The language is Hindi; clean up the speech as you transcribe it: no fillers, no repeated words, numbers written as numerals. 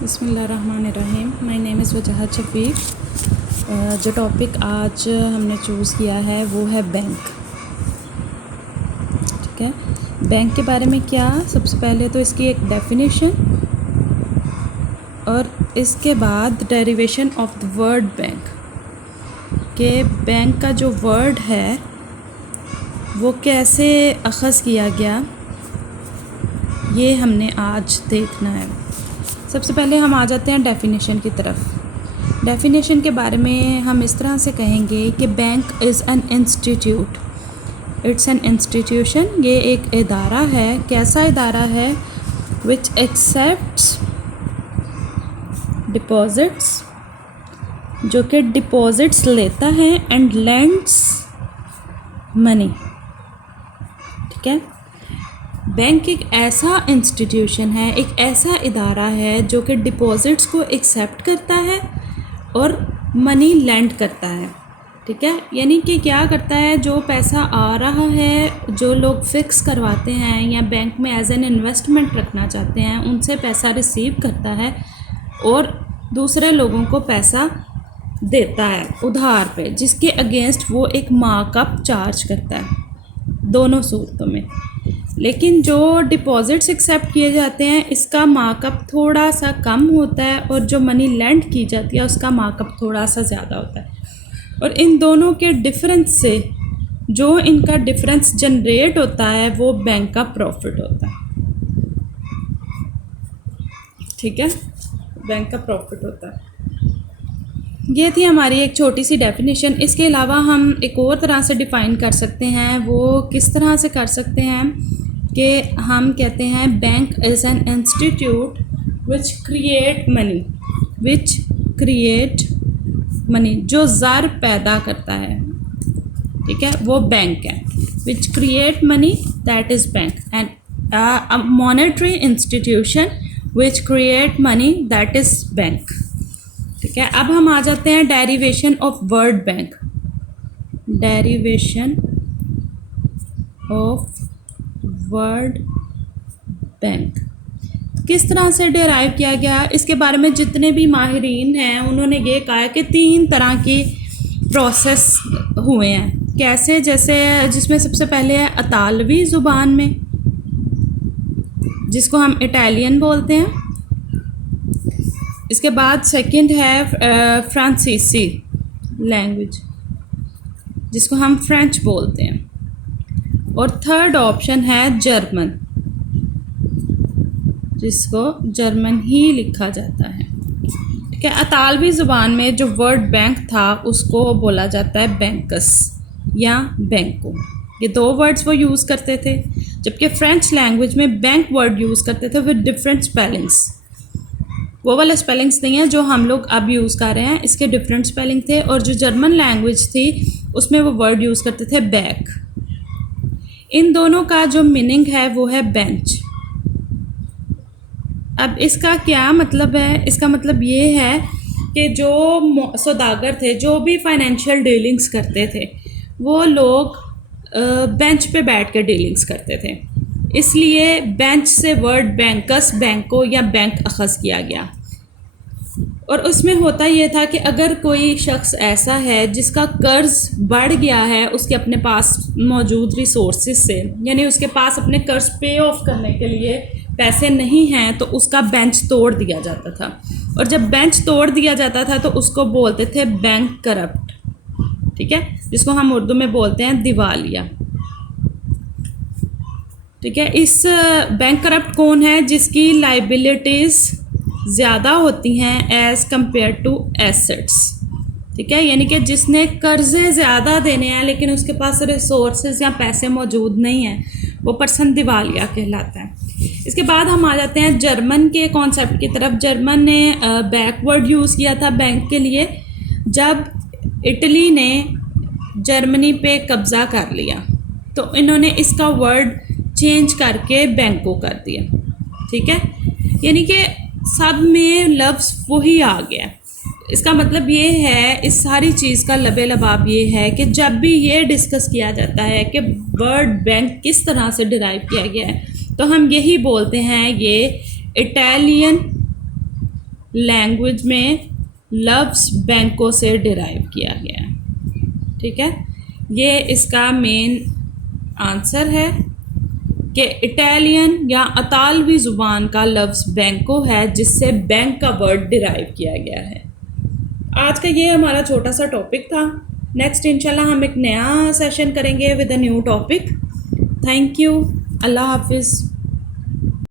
बिस्मिल्लाहिर्रहमानिर्रहीम। माय नेम इज़ वजाहत शफीक। जो टॉपिक आज हमने चूज़ किया है वो है बैंक। ठीक है, बैंक के बारे में क्या, सबसे पहले तो इसकी एक डेफिनेशन और इसके बाद derivation of the word bank. के बैंक का जो वर्ड है वो कैसे अख़ज़ किया गया, ये हमने आज देखना है। सबसे पहले हम आ जाते हैं डेफिनेशन की तरफ। डेफिनेशन के बारे में हम इस तरह से कहेंगे कि bank is an institute, it's an institution. ये एक इदारा है। कैसा इदारा है? विच एक्सेप्ट्स डिपॉजिट्स, जो कि डिपॉजिट्स लेता है, एंड लेंड्स मनी। ठीक है, बैंक एक ऐसा इंस्टीट्यूशन है, एक ऐसा इदारा है जो कि डिपॉजिट्स को एक्सेप्ट करता है और मनी लेंड करता है। ठीक है, यानी कि क्या करता है, जो पैसा आ रहा है, जो लोग फ़िक्स करवाते हैं या बैंक में एज एन इन्वेस्टमेंट रखना चाहते हैं, उनसे पैसा रिसीव करता है और दूसरे लोगों को पैसा देता है उधार पे, जिसके अगेंस्ट वो एक मार्कअप चार्ज करता है, दोनों सूरतों में। लेकिन जो डिपॉजिट्स एक्सेप्ट किए जाते हैं, इसका मार्कअप थोड़ा सा कम होता है और जो मनी लेंड की जाती है उसका मार्कअप थोड़ा सा ज़्यादा होता है। और इन दोनों के डिफरेंस से जो इनका डिफरेंस जनरेट होता है वो बैंक का प्रॉफिट होता है। ठीक है, बैंक का प्रॉफिट होता है। ये थी हमारी एक छोटी सी डेफिनेशन। इसके अलावा हम एक और तरह से डिफ़ाइन कर सकते हैं। वो किस तरह से कर सकते हैं कि हम कहते हैं bank is an institute which create money, which create money, जो ज़र पैदा करता है। ठीक है, वो बैंक है। Which create money, that is bank. And a monetary institution which create money, that is bank. ठीक है, अब हम आ जाते हैं derivation of word bank. Derivation of word bank किस तरह से डिराइव किया गया, इसके बारे में जितने भी माहिरीन हैं उन्होंने ये कहा है कि 3 तरह की प्रोसेस हुए हैं। कैसे? जैसे जिसमें सबसे पहले है अतालवी ज़ुबान में, जिसको हम इटालियन बोलते हैं। इसके बाद सेकंड है फ्रांसीसी लैंग्वेज, जिसको हम फ्रेंच बोलते हैं। और थर्ड ऑप्शन है जर्मन, जिसको जर्मन ही लिखा जाता है। ठीक है, अतालवी ज़ुबान में जो वर्ड बैंक था उसको बोला जाता है बैंकस या बैंको। ये 2 वर्ड्स वो यूज़ करते थे, जबकि फ्रेंच लैंग्वेज में बैंक वर्ड यूज़ करते थे विद डिफरेंट स्पेलिंग्स। वो वाले स्पेलिंग्स नहीं है जो हम लोग अब यूज़ कर रहे हैं, इसके डिफरेंट स्पेलिंग थे। और जो जर्मन लैंग्वेज थी उसमें वो वर्ड यूज़ करते थे बैक। इन दोनों का जो मीनिंग है वो है बेंच। अब इसका क्या मतलब है? इसका मतलब ये है कि जो सौदागर थे, जो भी फाइनेंशियल डीलिंग्स करते थे, वो लोग बेंच पे बैठ कर डीलिंग्स करते थे। इसलिए बेंच से वर्ड बैंकस, बैंको या बैंक अख़ज़ किया गया। और उसमें होता ये था कि अगर कोई शख्स ऐसा है जिसका कर्ज़ बढ़ गया है उसके अपने पास मौजूद रिसोर्सेज से, यानी उसके पास अपने कर्ज़ पे ऑफ करने के लिए पैसे नहीं हैं, तो उसका बेंच तोड़ दिया जाता था। और जब बेंच तोड़ दिया जाता था तो उसको बोलते थे बैंक करप्ट। ठीक है, जिसको हम उर्दू में बोलते हैं दिवालिया। ठीक है, इस बैंक करप्ट कौन है? जिसकी लाइबिलिटीज़ ज़्यादा होती हैं एज़ कंपेयर टू एसेट्स। ठीक है, यानी कि जिसने कर्ज़े ज़्यादा देने हैं लेकिन उसके पास रिसोर्सेज या पैसे मौजूद नहीं हैं, वो पर्सन दिवालिया कहलाता है। इसके बाद हम आ जाते हैं जर्मन के कॉन्सेप्ट की तरफ। जर्मन ने बैकवर्ड यूज़ किया था बैंक के लिए जब इटली ने जर्मनी पे कब्ज़ा कर लिया, तो इन्होंने इसका वर्ड चेंज करके बैंको कर दिया। ठीक है, यानी कि सब में लफ्ज़ वही आ गया। इसका मतलब ये है, इस सारी चीज़ का लबे लबाब ये है कि जब भी ये डिस्कस किया जाता है कि वर्ड बैंक किस तरह से डिराइव किया गया है, तो हम यही बोलते हैं ये इटालियन लैंग्वेज में लफ्ज़ बैंको से डिराइव किया गया है। ठीक है, ये इसका मेन आंसर है कि इटालियन या अतालवी ज़ुबान का लफ्ज़ बैंको है जिससे बैंक का वर्ड डिराइव किया गया है। आज का ये हमारा छोटा सा टॉपिक था। नेक्स्ट इंशाल्लाह हम एक नया सेशन करेंगे with a new topic. Thank you. अल्लाह हाफिज़।